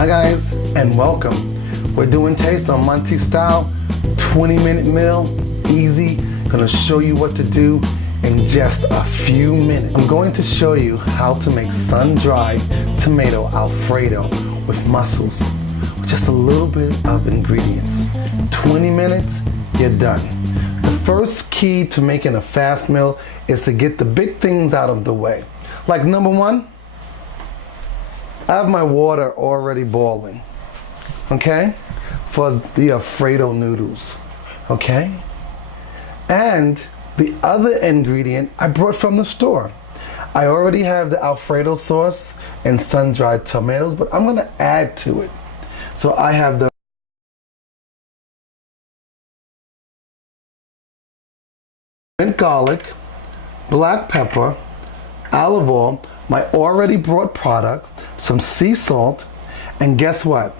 Hi guys, and welcome. We're doing taste on MonteysStyle, 20-minute meal, easy. Gonna show you what to do in just a few minutes. I'm going to show you how to make sun-dried tomato Alfredo with mussels, with just a little bit of ingredients. 20 minutes, you're done. The first key to making a fast meal is to get the big things out of the way. Like number one, I have my water already boiling, okay, for the Alfredo noodles, okay? And the other ingredient I brought from the store. I already have the Alfredo sauce and sun-dried tomatoes, but I'm gonna add to it. So I have the mint garlic, black pepper, olive oil, my already brought product, some sea salt, and guess what?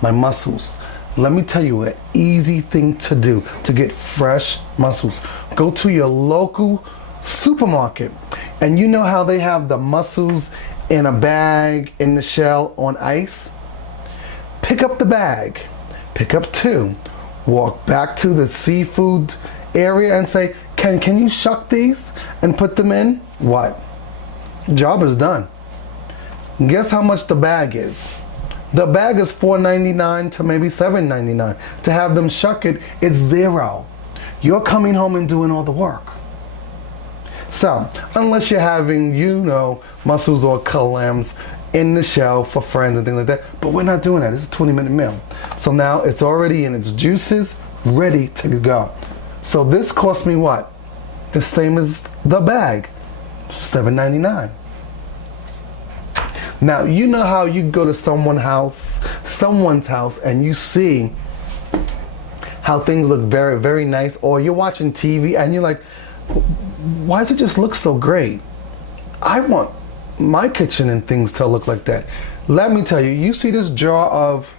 My mussels. Let me tell you an easy thing to do to get fresh mussels. Go to your local supermarket, and you know how they have the mussels in a bag in the shell on ice? Pick up the bag, pick up two, walk back to the seafood area and say, can you shuck these and put them in? What? Job is done. Guess how much the bag is? The bag is $4.99 to maybe $7.99. To have them shuck it, it's $0. You're coming home and doing all the work. So, unless you're having, mussels or clams in the shell for friends and things like that, but we're not doing that. This is a 20-minute meal. So now it's already in its juices, ready to go. So this cost me what? The same as the bag, $7.99. Now, you know how you go to someone's house, and you see how things look very, very nice, or you're watching TV and you're like, why does it just look so great? I want my kitchen and things to look like that. Let me tell you, you see this jar of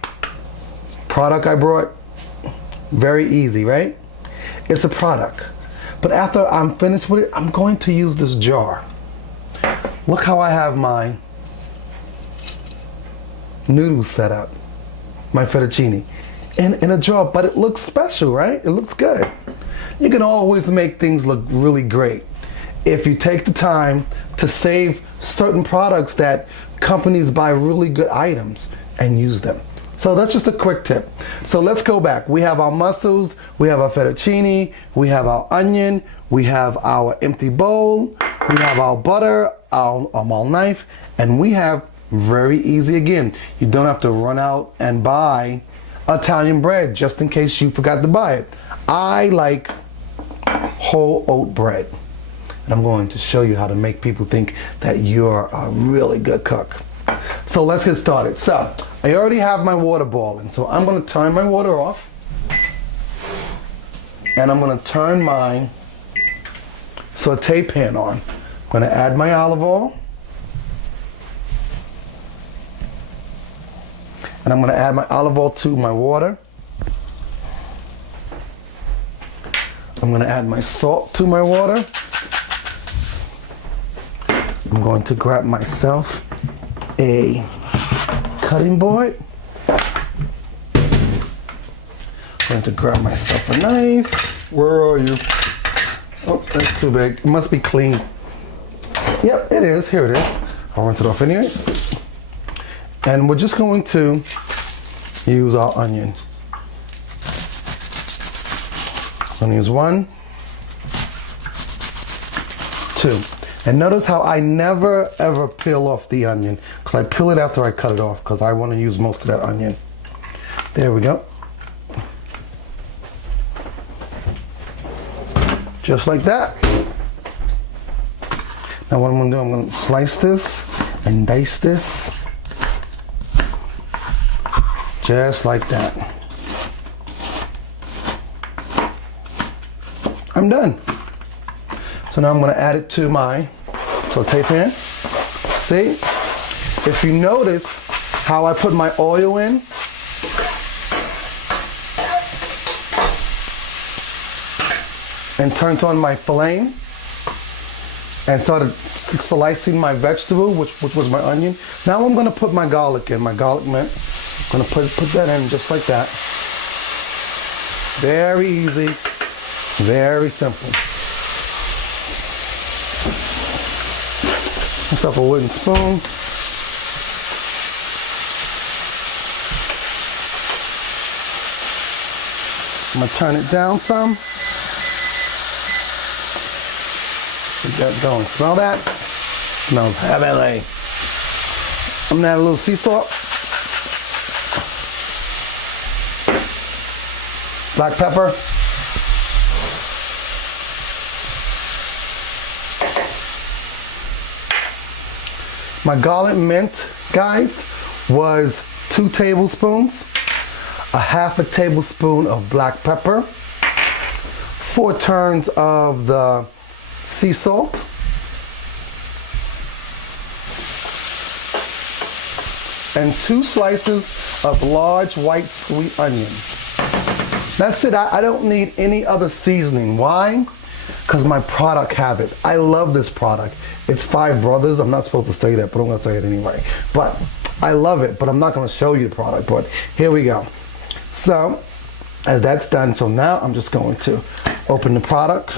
product I brought? Very easy, right? It's a product. But after I'm finished with it, I'm going to use this jar. Look how I have my noodles set up, my fettuccine, in a jar, but it looks special, right? It looks good. You can always make things look really great if you take the time to save certain products that companies buy really good items and use them. So that's just a quick tip. So let's go back. We have our mussels, we have our fettuccine, we have our onion, we have our empty bowl, we have our butter, our mall knife, and we have, very easy again, you don't have to run out and buy Italian bread just in case you forgot to buy it. I like whole oat bread. And I'm going to show you how to make people think that you're a really good cook. So let's get started. So I already have my water boiling, so I'm going to turn my water off, and I'm going to turn my saute pan on. I'm going to add my olive oil, and I'm going to add my olive oil to my water. I'm going to add my salt to my water. I'm going to grab myself a cutting board. I'm going to grab myself a knife. Where are you? Oh, that's too big. It must be clean. Yep, it is. Here it is. I'll rinse it off anyway. And we're just going to use our onion. I'm going to use 1, 2. And notice how I never ever peel off the onion, because I peel it after I cut it off, because I want to use most of that onion. There we go. Just like that. Now what I'm going to do, I'm going to slice this and dice this. Just like that. I'm done. So now I'm going to add it to my saute pan. See? If you notice how I put my oil in, and turned on my flame, and started slicing my vegetable, which was my onion. Now I'm gonna put my garlic in, my garlic mint. I'm gonna put that in just like that. Very easy, very simple. Myself a wooden spoon. I'm gonna turn it down some. Get that going. Smell that? Smells heavenly. I'm gonna add a little sea salt. Black pepper. My garlic mint, guys, was 2 tablespoons, a half a tablespoon of black pepper, 4 turns of the sea salt, and 2 slices of large white sweet onion. That's it. I don't need any other seasoning. Why? Because my product have it. I love this product. It's Five Brothers. I'm not supposed to say that, but I'm going to say it anyway. But I love it, but I'm not going to show you the product. But here we go. So, as that's done, so now I'm just going to open the product.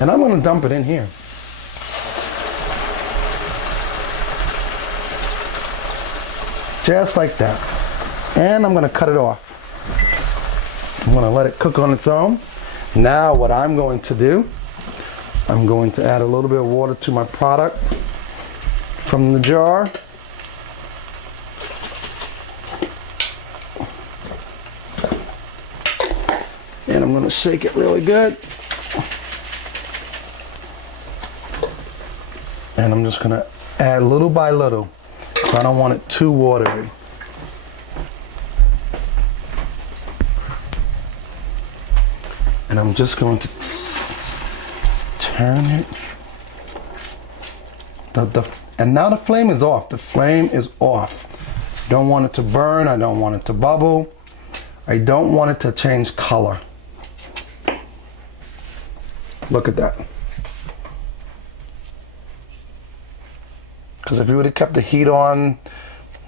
And I'm going to dump it in here. Just like that. And I'm going to cut it off. I'm going to let it cook on its own. Now what I'm going to do, I'm going to add a little bit of water to my product from the jar. And I'm going to shake it really good. And I'm just going to add little by little. I don't want it too watery. And I'm just going to turn it. And now the flame is off. The flame is off. Don't want it to burn. I don't want it to bubble. I don't want it to change color. Look at that. Because if you would have kept the heat on,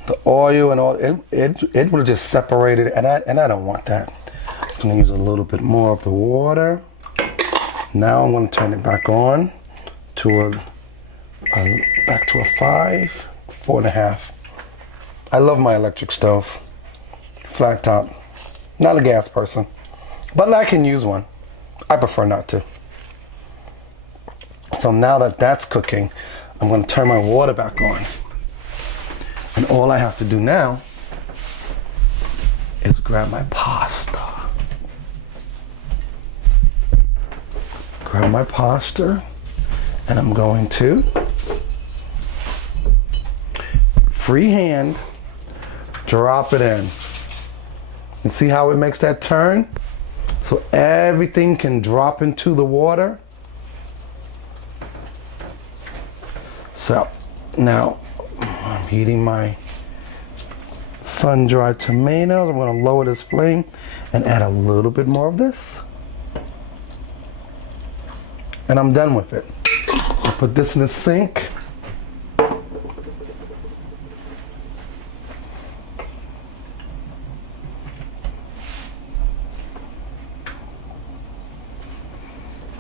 the oil and all, it would have just separated, and I don't want that. I'm going to use a little bit more of the water. Now I'm going to turn it back on to back to a 5, 4.5. I love my electric stove, flat top. Not a gas person, but I can use one. I prefer not to. So now that that's cooking, I'm going to turn my water back on. And all I have to do now is grab my pasta. Grab my pasta, and I'm going to freehand drop it in. You see how it makes that turn? So everything can drop into the water. So now I'm heating my sun-dried tomatoes. I'm going to lower this flame and add a little bit more of this. And I'm done with it. I'll put this in the sink.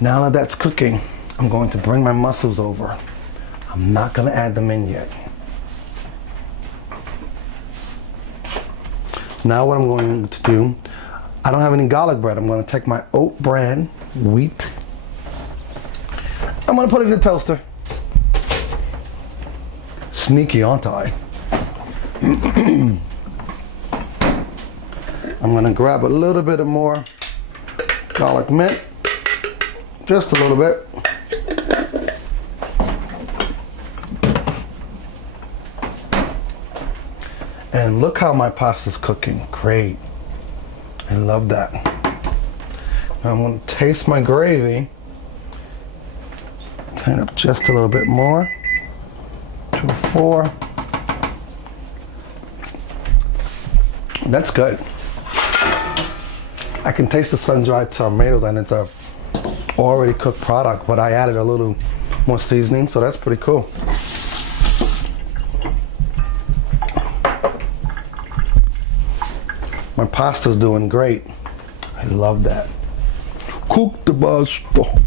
Now that that's cooking, I'm going to bring my mussels over. I'm not going to add them in yet. Now what I'm going to do, I don't have any garlic bread. I'm going to take my oat bran wheat. I'm going to put it in the toaster. Sneaky, aren't I? I'm going to grab a little bit of more garlic mint. Just a little bit. And look how my pasta's cooking. Great. I love that. Now I'm going to taste my gravy. Turn up just a little bit more. 2, 4. That's good. I can taste the sun-dried tomatoes, and it's a already cooked product, but I added a little more seasoning, so that's pretty cool. My pasta's doing great. I love that. Cook the pasta.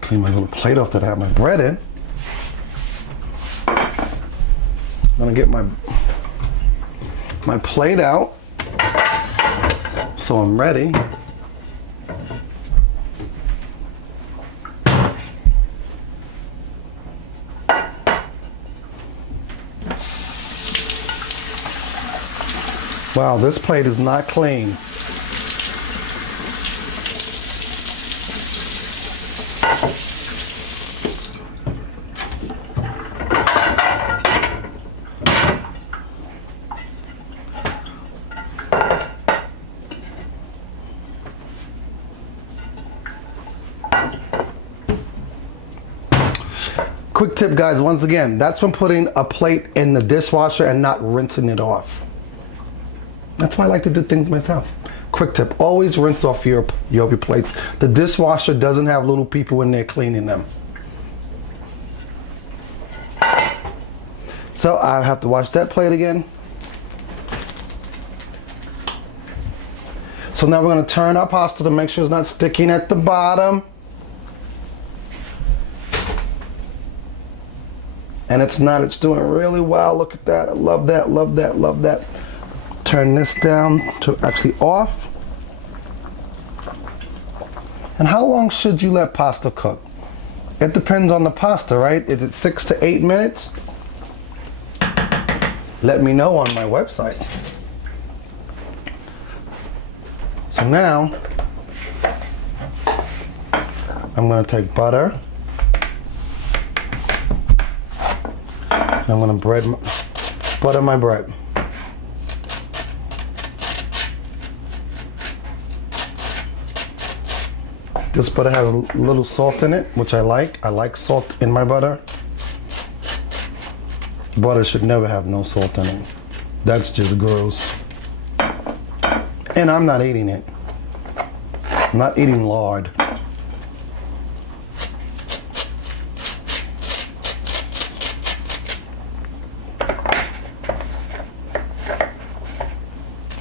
Clean my little plate off that I have my bread in. I'm gonna get my plate out so I'm ready. Wow, this plate is not clean. Quick tip, guys, once again, that's from putting a plate in the dishwasher and not rinsing it off. That's why I like to do things myself. Quick tip, always rinse off your plates. The dishwasher doesn't have little people in there cleaning them. So I have to wash that plate again. So now we're gonna turn our pasta to make sure it's not sticking at the bottom. And it's not, it's doing really well. Look at that, I love that, love that, love that. Turn this down to actually off. And how long should you let pasta cook? It depends on the pasta, right? Is it 6 to 8 minutes? Let me know on my website. So now, I'm gonna take butter. I'm gonna butter my bread. This butter has a little salt in it, which I like. I like salt in my butter. Butter should never have no salt in it. That's just gross. And I'm not eating it. I'm not eating lard.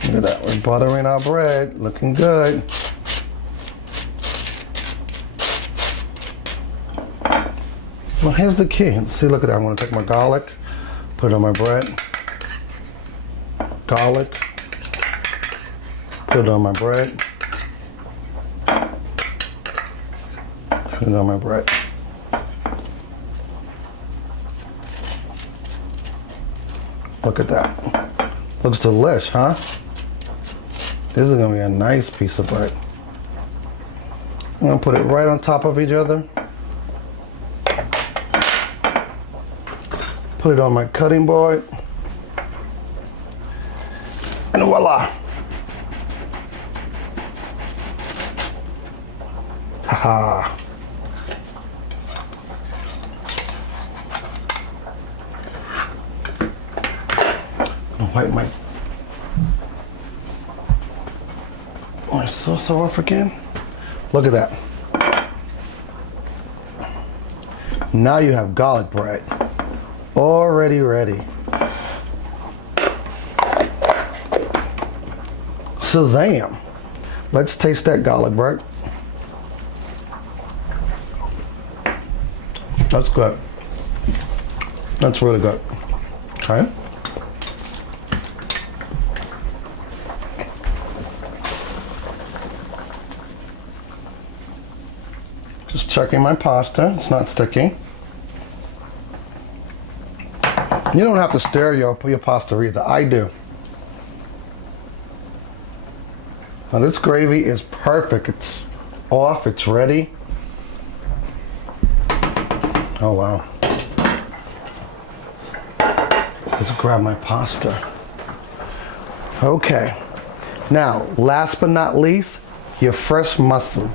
Look at that, we're buttering our bread, looking good. Well, here's the key. See, look at that. I'm gonna take my garlic, put it on my bread. Garlic, put it on my bread. Put it on my bread. Look at that. Looks delish, huh? This is gonna be a nice piece of bread. I'm gonna put it right on top of each other. Put it on my cutting board. And voila. Haha. I'll wipe my sauce off again. Look at that. Now you have garlic bread. Already ready. Shazam. Let's taste that garlic bread. That's good. That's really good. Okay. Just checking my pasta. It's not sticking. You don't have to stir your pasta either. I do. Now this gravy is perfect. It's off. It's ready. Oh wow. Let's grab my pasta. Okay. Now, last but not least, your fresh mussel.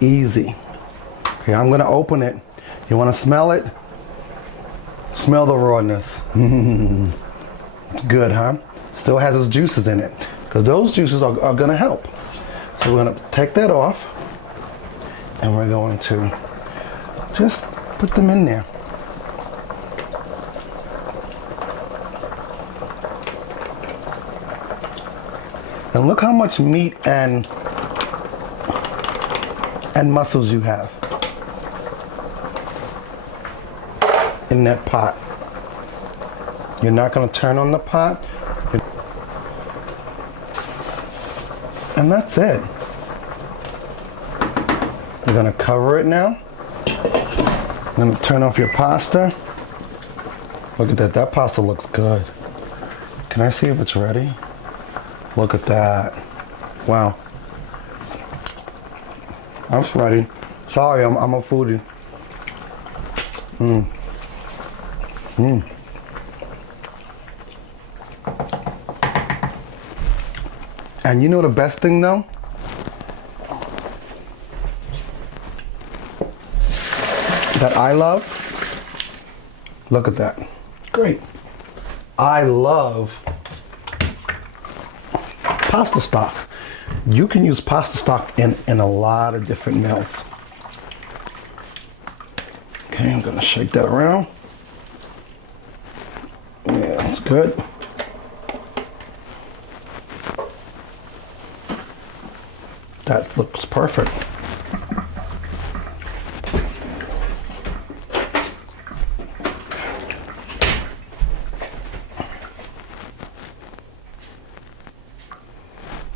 Easy. Okay, I'm gonna open it. You wanna smell it? Smell the rawness. It's good, huh? Still has its juices in it, because those juices are gonna help. So we're gonna take that off, and we're going to just put them in there. And look how much meat and mussels you have in that pot. You're not going to turn on the pot. And that's it. You're going to cover it now. I'm going to turn off your pasta. Look at that. That pasta looks good. Can I see if it's ready? Look at that. Wow. That's ready. Sorry, I'm a foodie. And you know the best thing though? That I love? Look at that. Great. I love pasta stock. You can use pasta stock in a lot of different meals. Okay, I'm gonna shake that around. Yeah, that's good. That looks perfect.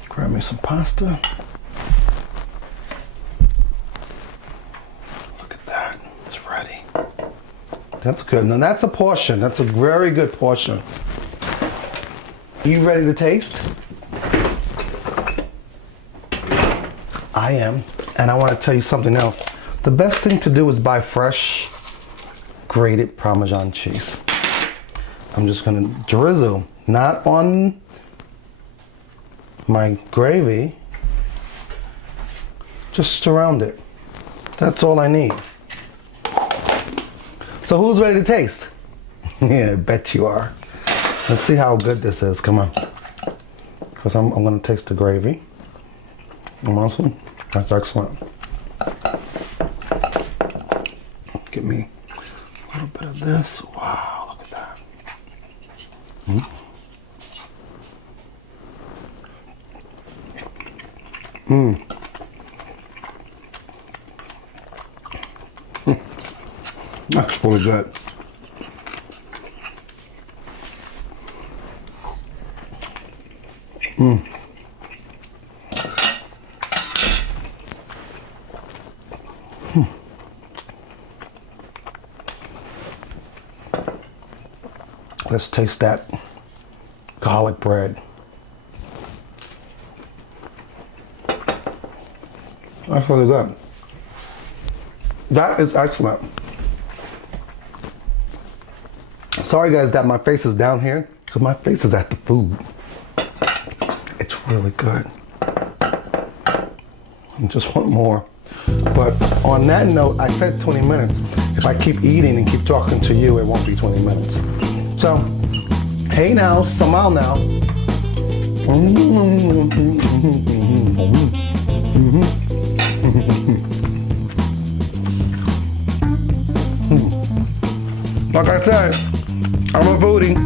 Grab me some pasta. Look at that, it's ready. That's good. Now that's a portion. That's a very good portion. Are you ready to taste? I am, and I want to tell you something else. The best thing to do is buy fresh grated Parmesan cheese. I'm just gonna drizzle, not on my gravy, just around it. That's all I need. So who's ready to taste? Yeah, I bet you are. Let's see how good this is. Come on. Because I'm gonna taste the gravy. Honestly, that's excellent. Give me a little bit of this. Wow, look at that. That's really good. Let's taste that garlic bread. That's really good. That is excellent. Sorry guys that my face is down here, because my face is at the food. It's really good. I just want more. But on that note, I said 20 minutes. If I keep eating and keep talking to you, it won't be 20 minutes. So, hey now, smile now. Like I said, I'm a foodie.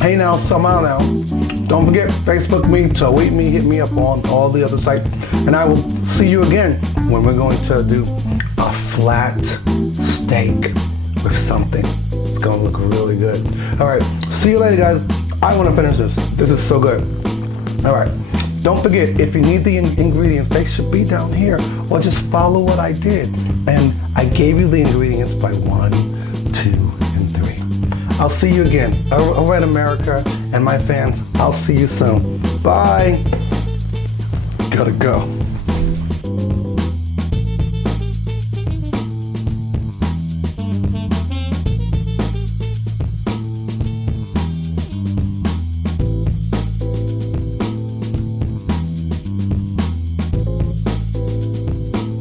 Hey now, smile now. Don't forget, Facebook me, tweet me, hit me up on all the other sites. And I will see you again when we're going to do a flat steak with something. It's gonna look really good. All right, see you later guys. I wanna finish this. This is so good. All right, don't forget, if you need the ingredients, they should be down here, or just follow what I did. And I gave you the ingredients by 1, 2, and 3. I'll see you again. All right, America and my fans, I'll see you soon. Bye. Gotta go.